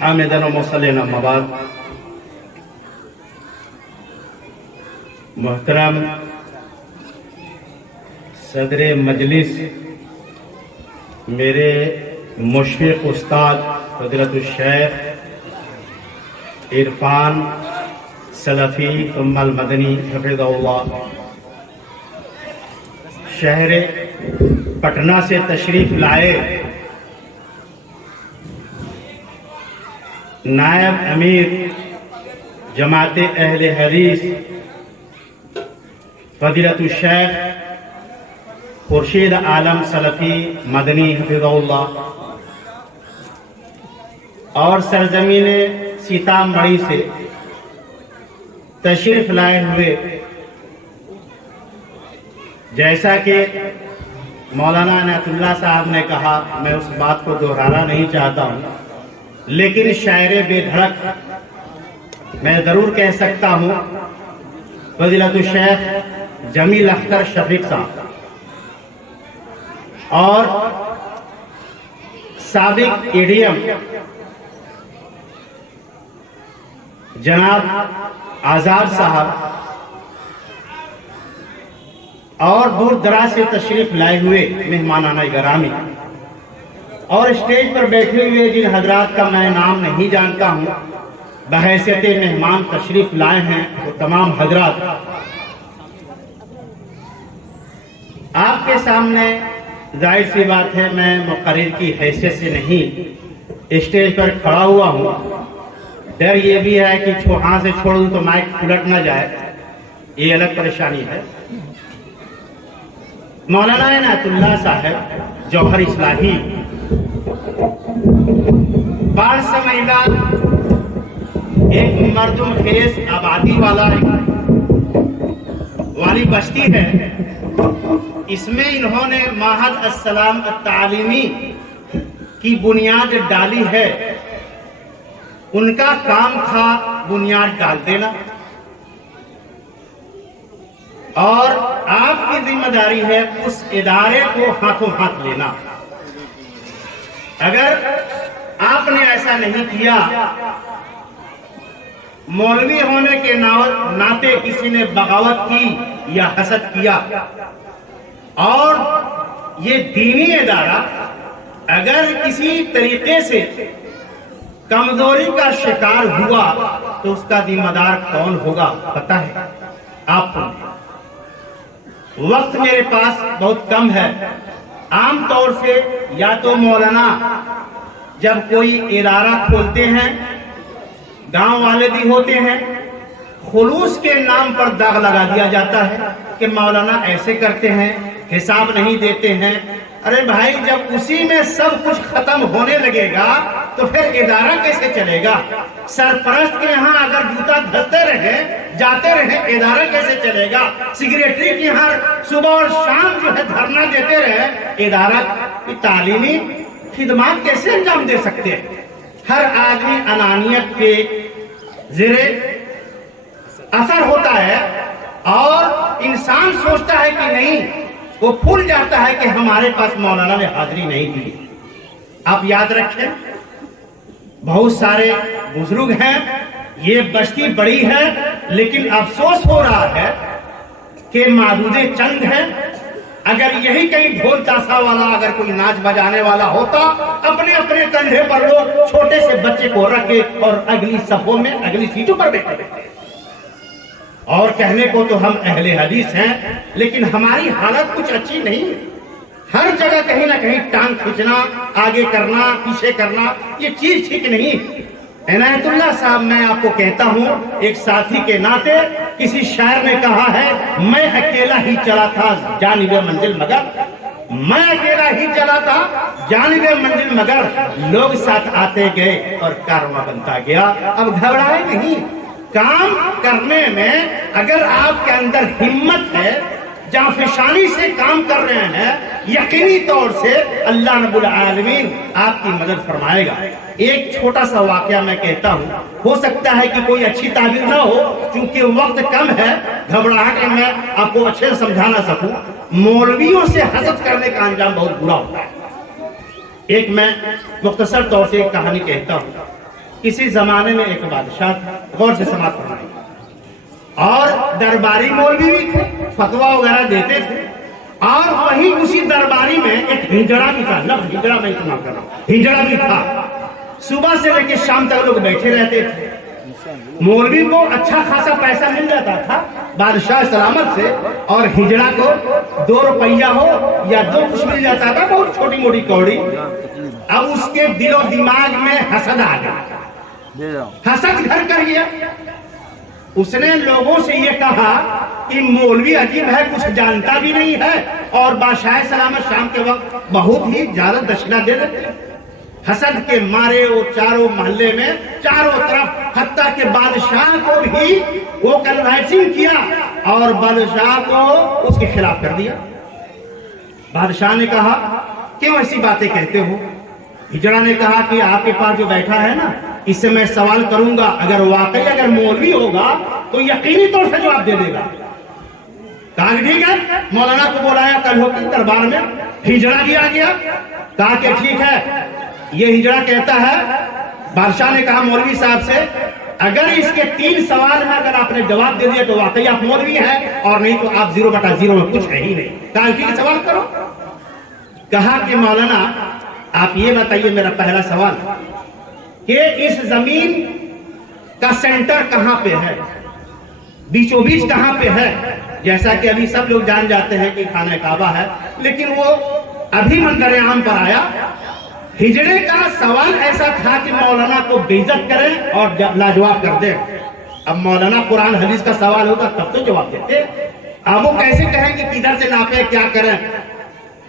حامدن و مصلین اما بعد، محترم صدر مجلس، میرے مشفق استاد فضیلت الشیخ عرفان سلفی ثم المدنی حفظہ اللہ، شہر پٹنہ سے تشریف لائے نائب امیر جماعت اہل حدیث فضیلت الشیخ خورشید عالم سلفی مدنی حفظہ اللہ، اور سرزمین سیتامڑھی سے تشریف لائے ہوئے، جیسا کہ مولانا عنایت اللہ صاحب نے کہا، میں اس بات کو دہرانا نہیں چاہتا ہوں، لیکن شاعر بے دھڑک میں ضرور کہہ سکتا ہوں، فضیلت الشیخ جمیل اختر شفیق صاحب اور سابق اے ڈی ایم جناب آزاد صاحب اور دور دراز سے تشریف لائے ہوئے مہمانان گرامی، اور اسٹیج پر بیٹھے ہوئے جن حضرات کا میں نام نہیں جانتا ہوں، بحیثیت مہمان تشریف لائے ہیں، وہ تمام حضرات آپ کے سامنے ظاہر سی بات ہے، میں مقرر کی حیثیت سے نہیں اسٹیج پر کھڑا ہوا ہوں، ڈر یہ بھی ہے کہ ہاں سے چھوڑ دوں تو مائک پلٹ نہ جائے، یہ الگ پریشانی ہے۔ مولانا عنایت اللہ صاحب جوہر اصلاحی بار سمیدہ ایک مردم خیز آبادی والی بستی ہے، اس میں انہوں نے معہد السلام التعلیمی کی بنیاد ڈالی ہے۔ ان کا کام تھا بنیاد ڈال دینا، اور آپ کی ذمہ داری ہے اس ادارے کو ہاتھوں ہاتھ لینا۔ اگر آپ نے ایسا نہیں کیا، مولوی ہونے کے ناطے کسی نے بغاوت کی یا حسد کیا، اور یہ دینی ادارہ اگر کسی طریقے سے کمزوری کا شکار ہوا تو اس کا ذمہ دار کون ہوگا پتہ ہے آپ کو۔ وقت میرے پاس بہت کم ہے، عام طور سے یا تو مولانا جب کوئی ادارہ کھولتے ہیں، گاؤں والے بھی ہوتے ہیں، خلوص کے نام پر داغ لگا دیا جاتا ہے کہ مولانا ایسے کرتے ہیں، حساب نہیں دیتے ہیں۔ ارے بھائی، جب اسی میں سب کچھ ختم ہونے لگے گا تو پھر ادارہ کیسے چلے گا؟ سرپرست کے یہاں اگر جوتا دھستے رہے جاتے رہے، ادارہ کیسے چلے گا؟ سیکریٹری کے یہاں صبح اور شام جو ہے دھرنا دیتے رہے، ادارہ کی تعلیمی خدمات کیسے انجام دے سکتے ہیں؟ ہر آدمی انانیت کے زیر اثر ہوتا ہے، اور انسان سوچتا ہے کہ نہیں، وہ بھول جاتا ہے کہ ہمارے پاس مولانا نے حاضری نہیں دی۔ آپ یاد رکھیں، بہت سارے بزرگ ہیں، یہ بستی بڑی ہے، لیکن افسوس ہو رہا ہے کہ معدود چند ہیں۔ اگر یہی کہیں ڈھول تاسا والا اگر کوئی ناچ بجانے والا ہوتا، اپنے اپنے کندھے پر لوگ چھوٹے سے بچے کو رکھے اور اگلی صفوں میں اگلی سیٹوں پر بیٹھے۔ اور کہنے کو تو ہم اہل حدیث ہیں، لیکن ہماری حالت کچھ اچھی نہیں ہے۔ ہر جگہ کہیں نہ کہیں ٹانگ کھینچنا، آگے کرنا، پیچھے کرنا، یہ چیز ٹھیک نہیں۔ عنایت اللہ صاحب، میں آپ کو کہتا ہوں ایک ساتھی کے ناطے، کسی شاعر نے کہا ہے، میں اکیلا ہی چلا تھا جانب منزل مگر، میں اکیلا ہی چلا تھا جانب منزل مگر، لوگ ساتھ آتے گئے اور کارواں بنتا گیا۔ اب گھبرائے نہیں، کام کرنے میں اگر آپ کے اندر ہمت ہے، جانفشانی سے کام کر رہے ہیں، یقینی طور سے اللہ رب العالمین آپ کی مدد فرمائے گا۔ ایک چھوٹا سا واقعہ میں کہتا ہوں، ہو سکتا ہے کہ کوئی اچھی تعبیر نہ ہو، چونکہ وقت کم ہے، گھبراہٹ میں آپ کو اچھے سے سمجھا نہ سکوں۔ مولویوں سے حسد کرنے کا انجام بہت برا ہوتا ہے۔ ایک میں مختصر طور سے ایک کہانی کہتا ہوں۔ کسی زمانے میں ایک بادشاہ تھا، غور سے سماعت فرمائیے، اور درباری مولوی بھی تھے، فتوا وغیرہ دیتے تھے، اور وہیں اسی درباری میں ایک ہجڑا بھی تھا، لفظ ہجڑا میں استعمال کر رہا ہوں، ہجڑا بھی تھا۔ صبح سے لے کے شام تک لوگ بیٹھے رہتے تھے، مولوی کو اچھا خاصا پیسہ مل جاتا تھا بادشاہ سلامت سے، اور ہجڑا کو 2 روپیہ ہو یا جو کچھ مل جاتا تھا بہت چھوٹی موٹی کوڑی۔ اب اس کے دل و دماغ میں حسد آ گیا، حسد گھر کر گیا۔ اس نے لوگوں سے یہ کہا کہ مولوی عجیب ہے، کچھ جانتا بھی نہیں ہے، اور بادشاہ سلامت شام کے وقت بہت ہی زیادہ دکھنا دے دیتے ہیں۔ حسد کے مارے وہ چاروں محلے میں چاروں طرف، حتیٰ کہ بادشاہ کو بھی وہ کنوینسنگ کیا اور بادشاہ کو اس کے خلاف کر دیا۔ بادشاہ نے کہا کیوں ایسی باتیں کہتے ہو؟ ہجڑا نے کہا کہ آپ کے پاس جو بیٹھا ہے نا، اس سے میں سوال کروں گا، اگر واقعی اگر مولوی ہوگا تو یقینی طور سے جواب دے دے گا۔ کہا کہ ٹھیک ہے، مولانا کو بلایا، کل ہو کے دربار میں ہجڑا بھی آ گیا۔ کہا کہ ٹھیک ہے، یہ ہجڑا کہتا ہے، بادشاہ نے کہا مولوی صاحب سے اگر اس کے 3 سوال میں اگر آپ نے جواب دے دیا تو واقعی آپ مولوی ہیں، اور نہیں تو آپ 0/0 میں کچھ ہے ہی نہیں۔ کہا ٹھیک ہے، سوال کرو۔ کہا کہ مولانا آپ یہ بتائیے، میرا پہلا سوال کہ اس زمین کا سینٹر کہاں پہ ہے، بیچو بیچ کہاں پہ ہے؟ جیسا کہ ابھی سب لوگ جان جاتے ہیں کہ خانہ کعبہ ہے، لیکن وہ ابھی منظر عام پر آیا۔ ہجڑے کا سوال ایسا تھا کہ مولانا کو بے عزت کریں اور لاجواب کر دیں۔ اب مولانا قرآن حدیث کا سوال ہوتا تب تو جواب دیتے، اب وہ کیسے کہیں کہ کدھر سے ناپے، کیا کریں؟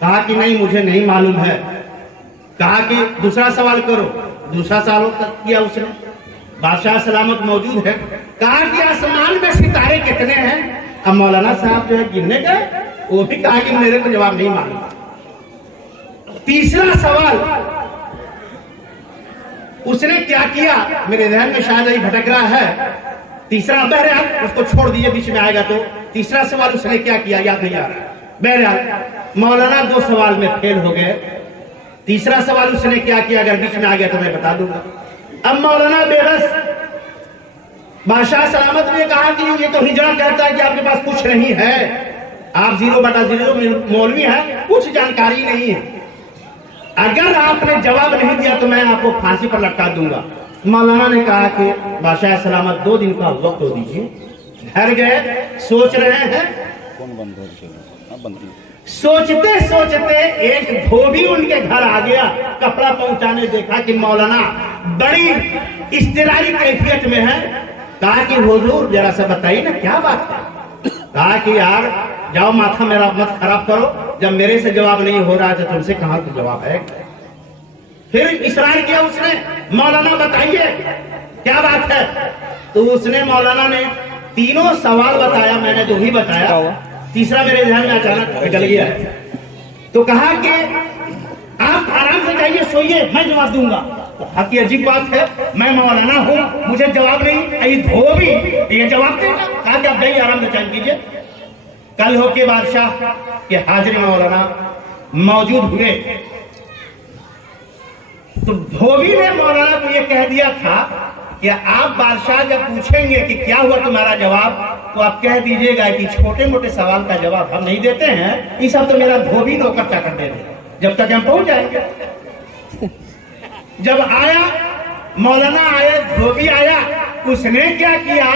کہا کہ نہیں، مجھے نہیں معلوم ہے۔ کہا کہ دوسرا سوال کرو۔ دوسرا سوال کیا اس نے، بادشاہ سلامت موجود ہے۔ کہا کہ آسمان میں ستارے کتنے ہیں؟ اب مولانا صاحب جو ہے گننے گئے، وہ بھی کہا کہ میرے کو جواب نہیں معلوم۔ تیسرا سوال اس نے کیا کیا، میرے ذہن میں شاید یہی بھٹک رہا ہے۔ تیسرا، بہرحال اس کو چھوڑ دیجیے، بیچ میں آئے گا تو۔ تیسرا سوال اس نے کیا کیا یاد نہیں آ رہا۔ بہرحال مولانا 2 سوال میں فیل ہو گئے۔ تیسرا سوال اس نے کیا کیا، اگر بیچ میں آ گیا تو میں بتا دوں گا۔ اب مولانا بے بس، بادشاہ سلامت نے کہا کہ یہ تو ہجڑا کہتا ہے کہ آپ کے پاس کچھ نہیں ہے، آپ 0/0 مولوی ہیں، کچھ جانکاری نہیں ہے، اگر آپ نے جواب نہیں دیا تو میں آپ کو پھانسی پر لٹکا دوں گا۔ مولانا نے کہا کہ بادشاہ سلامت 2 دن کا وقت دو دیجیے۔ گھر گئے، سوچ رہے ہیں، سوچتے سوچتے ایک دھوبی ان کے گھر آ گیا، کپڑا پہنچانے، دیکھا کہ مولانا بڑی اضطراری کیفیت میں ہے۔ کہا کہ حضور ذرا سا بتائیے نا کیا بات ہے؟ کہا کہ یار جاؤ، ماتھا میرا مت خراب کرو، جب میرے سے جواب نہیں ہو رہا تو تم سے کہاں تو جواب ہے۔ پھر اصرار کیا اس نے، مولانا بتائیے کیا بات ہے؟ تو اس نے، مولانا نے 3 سوال بتایا، میں نے جو ہی بتایا، تیسرا میرے ذہن میں اچانک نکل گیا ہے۔ تو کہا کہ آپ آرام سے جائیے، سوئیے، میں جواب دوں گا۔ حقیقی عجیب بات ہے، میں مولانا ہوں، مجھے جواب نہیں، دھوبی یہ جواب دے گا؟ کہا کہ آپ جائیے، آرام سے چین کیجیے۔ کل ہو کے بادشاہ کے حاضر مولانا موجود ہوئے تو دھوبی نے مولانا کو یہ کہہ دیا تھا کہ آپ بادشاہ جب پوچھیں گے کہ کیا ہوا تمہارا جواب، تو آپ کہہ دیجئے گا کہ چھوٹے موٹے سوال کا جواب ہم نہیں دیتے ہیں، یہ سب تو میرا دھوبی نوکر چا کر دے دے جب تک ہم پہنچ جائیں گے۔ جب آیا مولانا، آیا دھوبی آیا، اس نے کیا کیا،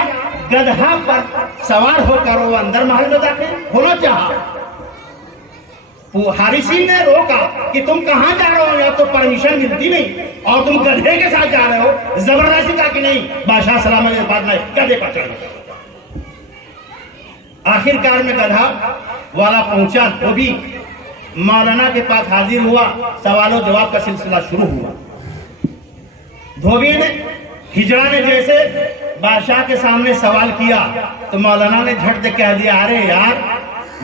گدھا پر سوار ہو کر وہ اندر محل میں داخل ہونا چاہا۔ حارثین نے روکا کہ تم کہاں جا رہے ہو، یا تو پرمیشن ملتی نہیں اور تم گدھے کے ساتھ جا رہے ہو، زبردستی کہا کہ نہیں، بادشاہ سلامت کے بعد میں گدھے پر چڑھ گیا۔ آخر کار میں گدھا والا پہنچا، دھوبی مولانا کے پاس حاضر ہوا، سوال و جواب کا سلسلہ شروع ہوا۔ دھوبی نے، ہجڑا نے جیسے بادشاہ کے سامنے سوال کیا تو مولانا نے جھٹ سے کہہ دیا، ارے یار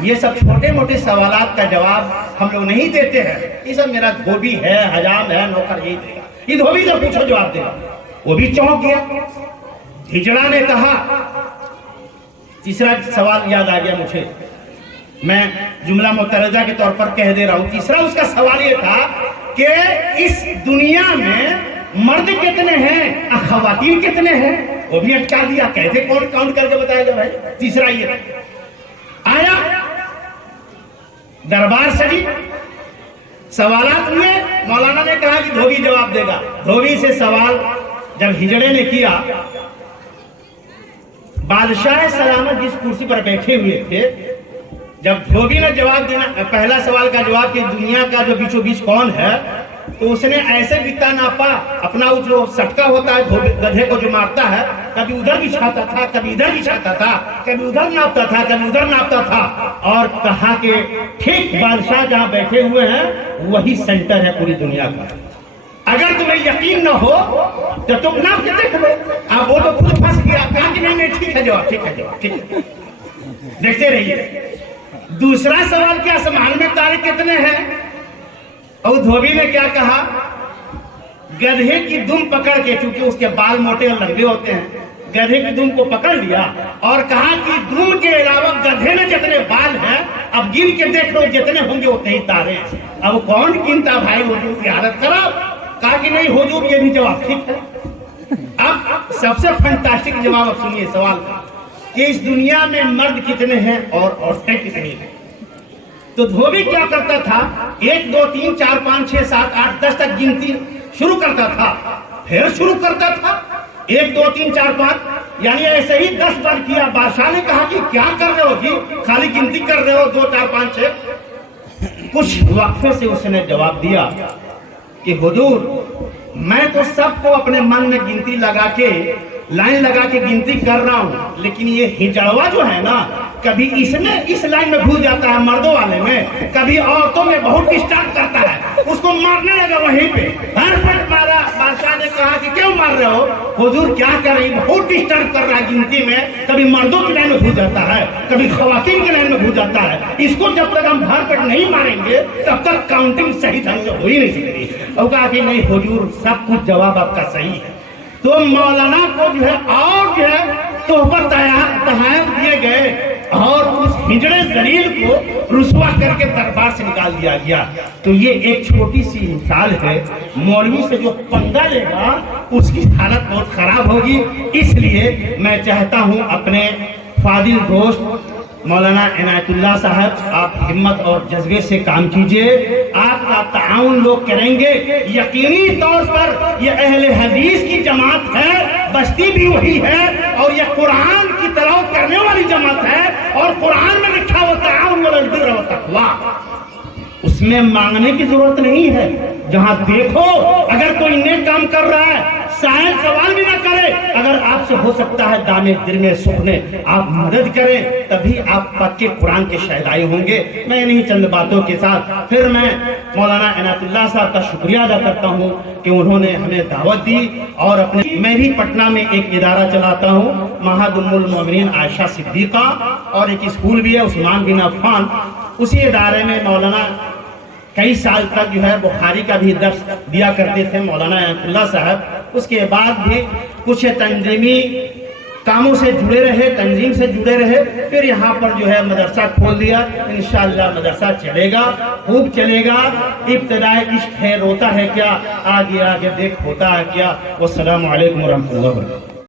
یہ سب چھوٹے موٹے سوالات کا جواب ہم لوگ نہیں دیتے ہیں، یہ سب میرا دھوبی ہے، حجام ہے، نوکر یہی دے گا، یہ دھوبی سے پوچھو جواب دے گا۔ وہ بھی چونک گیا۔ ہجڑا نے کہا، تیسرا سوال یاد آ گیا مجھے، میں جملہ مترجمہ کے طور پر کہہ دے رہا ہوں۔ تیسرا اس کا سوال یہ تھا کہ اس دنیا میں مرد کتنے ہیں اور خواتین کتنے ہیں وہ بھی اٹکا دیا. کیسے کون کاؤنٹ کر کے بتائے گا بھائی؟ تیسرا یہ آیا دربار شریف، سوالات ہوئے، مولانا نے کہا کہ دھوبی جواب دے گا. دھوبی سے سوال جب ہجڑے نے کیا، بادشاہ سلامت جس کرسی پر بیٹھے ہوئے تھے، جب دھوبی نے جواب دینا پہلا سوال کا جواب کہ دنیا کا جو بیچو بیچ کون ہے، تو اس نے ایسے بتا ناپا اپنا وہ جو سٹکا ہوتا ہے گدھے کو جو مارتا ہے، کبھی ادھر بچھاتا تھا، کبھی ادھر بچھاتا تھا، کبھی ادھر ناپتا تھا، کبھی ادھر ناپتا تھا، اور کہا کہ ٹھیک بادشاہ جہاں بیٹھے ہوئے ہیں وہی سینٹر ہے پوری دنیا کا. اگر تمہیں یقین نہ ہو تو تم ناپ کے دیکھ لو. آپ وہ تو خود پھنس گیا، کہا کہ نہیں ٹھیک ہے جواب، ٹھیک ہے جواب، ٹھیک ہے. دیکھتے رہیے. دوسرا سوال کہ آسمان میں تارے کتنے ہیں؟ اور دھوبی نے کیا کہا؟ گدھے کی دم پکڑ کے، چونکہ اس کے بال موٹے اور لمبے ہوتے ہیں، گدھے کی دم کو پکڑ لیا اور کہا کہ دم کے علاوہ گدھے میں جتنے بال ہیں اب گن کے دیکھ لو، جتنے ہوں گے اتنے ہی تارے. اب کون گنتا بھائی؟ حضور کی حالت خراب. کہا کہ نہیں حضور یہ بھی جواب ٹھیک ہے. اب سب سے فنٹاسٹک جواب اب سنیے سوال کا کہ اس دنیا میں مرد کتنے ہیں اور عورتیں کتنی ہیں. تو دھوبی کیا کرتا تھا؟ 1 2 3 4 5 6 7 8 10 تک گنتی شروع کرتا تھا، پھر شروع کرتا تھا 1 2 3 4 5، یعنی ایسے ہی 10 بار کیا. بادشاہ نے کہا کہ کیا کر رہے ہو جی، خالی گنتی کر رہے ہو 2 4 5 6. کچھ وقفے سے اس نے جواب دیا کہ حضور میں تو سب کو اپنے من میں گنتی لگا کے لائن لگا کے گنتی کر رہا ہوں، لیکن یہ ہجڑوا جو ہے نا، کبھی اس میں اس لائن میں بھول جاتا ہے مردوں والے میں، کبھی عورتوں میں بہت ڈسٹرب کرتا ہے، اس کو مارنے لگا وہیں پہ. ہر پٹ مارا. بادشاہ نے کہا کہ کیوں مار رہے ہو؟ حضور کیا کر رہی، بہت ڈسٹرب کر رہا ہے گنتی میں، کبھی مردوں کی لائن میں بھول جاتا ہے، کبھی خواتین کی لائن میں بھول جاتا ہے. اس کو جب تک ہم ہر پٹ نہیں ماریں گے تب تک کاؤنٹنگ صحیح ڈھنگ سے ہو ہی نہیں سکتی. اور کہا کہ نہیں حضور سب کچھ جواب آپ کا صحیح ہے. تو مولانا کو جو ہے اور جو ہے تحفہ تحائف دیے گئے اور اس ہجڑے ذلیل کو رسوا کر کے دربار سے نکال دیا گیا. تو یہ ایک چھوٹی سی مثال ہے. مولوی سے جو پنگا لے گا اس کی حالت بہت خراب ہوگی. اس لیے میں چاہتا ہوں اپنے فاضل دوست مولانا عنایت اللہ صاحب، آپ ہمت اور جذبے سے کام کیجئے. آپ کا تعاون لوگ کریں گے. یقینی طور پر یہ اہل حدیث کی جماعت ہے، بستی بھی وہی ہے، اور یہ قرآن کی تلاوت کرنے والی جماعت ہے. اور قرآن میں لکھا ہوا تعاون علی البر والتقوی، اس میں مانگنے کی ضرورت نہیں ہے. جہاں دیکھو اگر کوئی نیک کام کر رہا ہے سائل سوال بھی نہ کرے، اگر آپ سے ہو سکتا ہے دامے درمے سکھنے آپ مدد کریں، تبھی آپ پکے قرآن کے شہدائی ہوں گے. میں انہی چند باتوں کے ساتھ پھر میں مولانا عنایت اللہ صاحب کا شکریہ ادا کرتا ہوں کہ انہوں نے ہمیں دعوت دی. اور میں بھی پٹنہ میں ایک ادارہ چلاتا ہوں، معہد ام المؤمنین عائشہ صدیقہ، اور ایک اسکول بھی ہے عثمان بن عفان. اسی ادارے میں مولانا کئی سال تک جو ہے بخاری کا بھی درس دیا کرتے تھے مولانا عنایت اللہ صاحب. اس کے بعد بھی کچھ تنظیمی کاموں سے جڑے رہے، تنظیم سے جڑے رہے، پھر یہاں پر جو ہے مدرسہ کھول دیا. انشاءاللہ مدرسہ چلے گا، خوب چلے گا. ابتدائے عشق ہے روتا ہے کیا، آگے آگے دیکھ ہوتا ہے کیا. والسلام علیکم ورحمۃ اللہ وبرکاتہ.